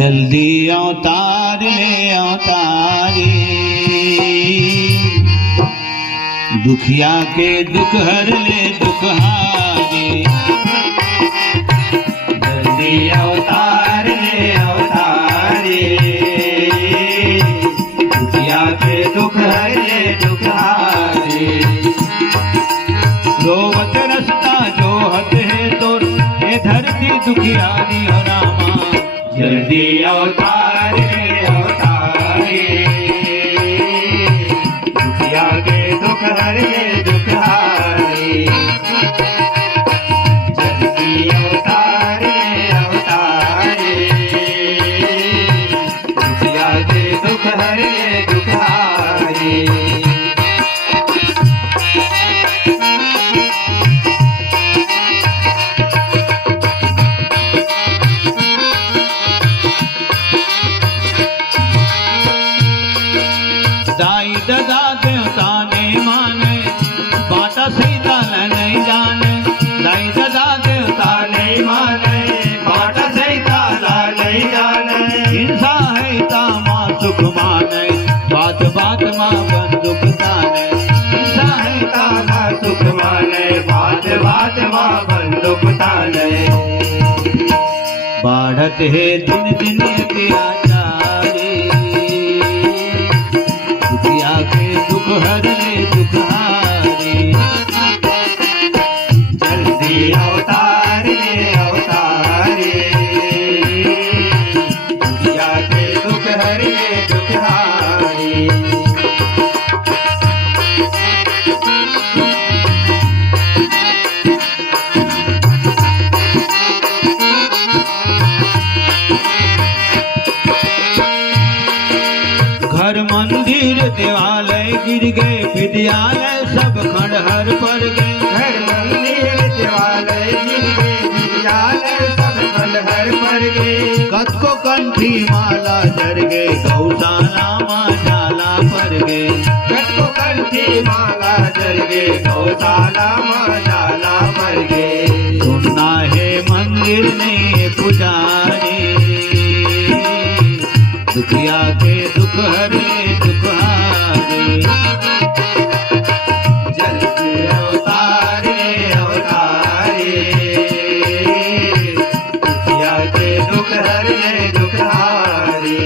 जल्दी अवतार ले अवतारी, दुखिया के दुख हर ले दुखहारी। जल्दी अवतार ले अवतारी, दुखिया के दुख हर ले दुखहारी। रोवत रसता जो हत है तोर, ये धरती दुखियारी हो रामा। जल्दी अवतार ले अवतारी, दुखिया के दुख हर ले दुखहारी। जल्दी अवतार ले अवतारी, दुखिया के दुख हर ले दुखहारी। दाई ददा देवता ने माने, बाटा सीता नहीं जाने। दाई ददा देवता नहीं माने, बाटा सहिता नहीं जाने। हिंसा है तामा सुख माने, बात बात माँ बंदुक ताने। हिंसा है ताना सुख माने, बात बात माँ बंदुक ताने। बढ़त है दिन दिन अत्याचारी, दुखिया के दुख हर ले दुखहारी। जल्दी अवतार ले अवतारी, दुखिया के दुख हर ले दुखहारी। घर मंदिर देवालय गिर गए, विद्यालय सब खंडहर पर गए। घर मंदिर देवालय गिर गए, विद्यालय सब खंडहर पर गए। कत को कंठी माला जर गए, गौशाला माँ जाला पर गए। कट को कंठी माला जल गए, गौशाला माँ जाला पर गए। सुनना है मंदिर में पुजारी, दुखिया के दुख हर ले दुखहारी। जल्दी अवतार ले अवतारी, दुखिया के दुख हर ले दुखहारी।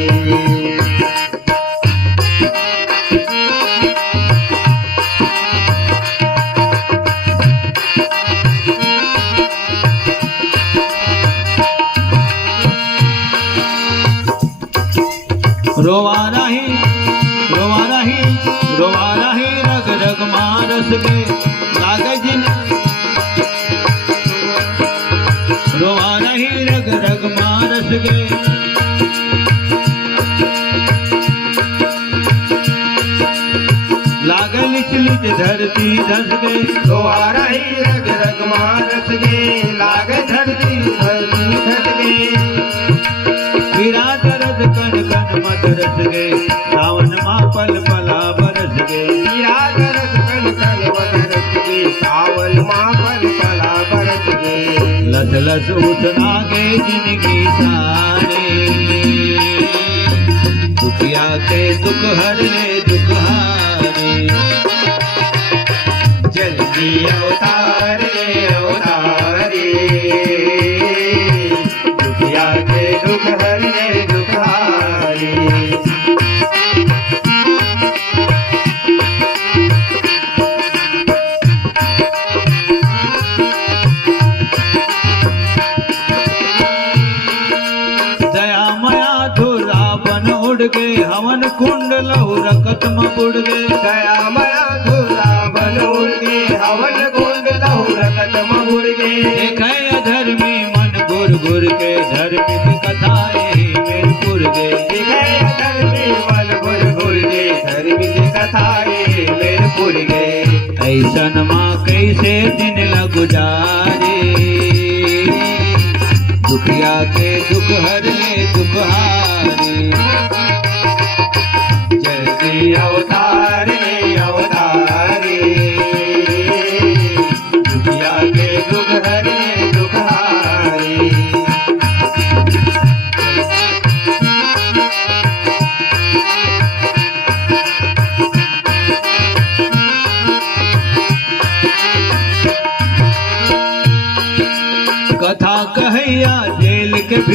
रोवा रही रग रग मारस गे लागे जिन। रोवा रही रग रग मारस गे, लागे लिच लिच धरती धस गए। दोबारा ही रग रग मारस गे, लाग धरती धरती धस गे। गिरा दर्द कन कन मत रस गए, सावन माँ पल पला बरस गए। गिरा दर्द कन कन बरस गे, सावन माँ पल पला बरस गे। लस लस उठना गे जिंदगी सारे, दुखिया के दुख हर ले दुखहारी। जल्दी अवतार ले अवतारी, दुखिया के दुख हर ले दुखहारी। दया मया धुरा बन उड़ गए, हवन कुंड लहु रकत में बुड़ गए। दया मया धुरा बन उड़ गे, हवन कुंड लहु रकत में उड़ गे। देखे अधर्मी मन गुर गुर के, धर्मिक कथाएं मेरपुर गए। दिखे धर्मी मन गुर गुर गे, धर्मिक कथाएं मेरपुर गे। ऐसन माँ कैसे दिन गुजारे, दुखिया के दुख हर ले दुखहारी। जल्दी अवतार ले अवतारी, दुखिया के दुख हर ले दुखहारी।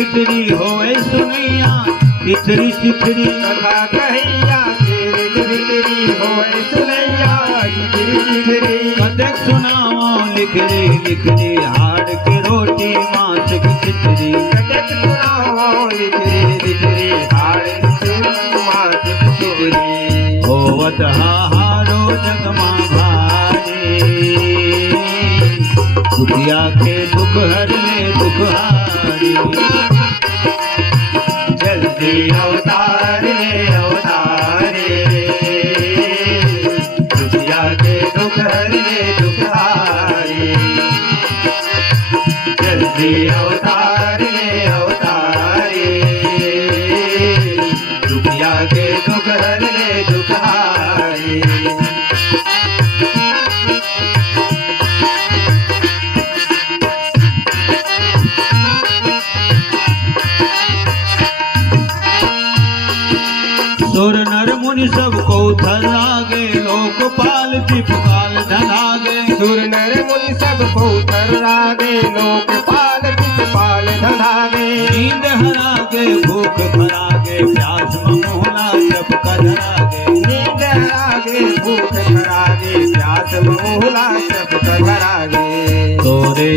चितरी होए सुनैया चितरी चितरी कथा कहिया तेरे भीतरी होए सुनैया चितरी चितरी कदक सुनाओ लिख रे हाड़ के रोटी मांस की चितरी कटक सुनाओ लिखरे लिखरे हाड़ मात चितरी होवत हाहारो जगमा भारी दुखिया के दुख हर ले दुखहारी जल्दी अवतारे दुखिया के दुख हरे दुखहारे जल्दी अवतारे दुखिया के दुख हरे दुखहारे सुर नर मुनि सब को थरागे लोकपाल चिपकाल धनागे सुर नर मुनि सब को थर्रागे लोकपाल चितपाल धनागे नींद हरागे भूख भरागे प्यास मोहला जप धरागे नींद हरागे भूख खरागे प्यास मोहला सब धरागे तोरे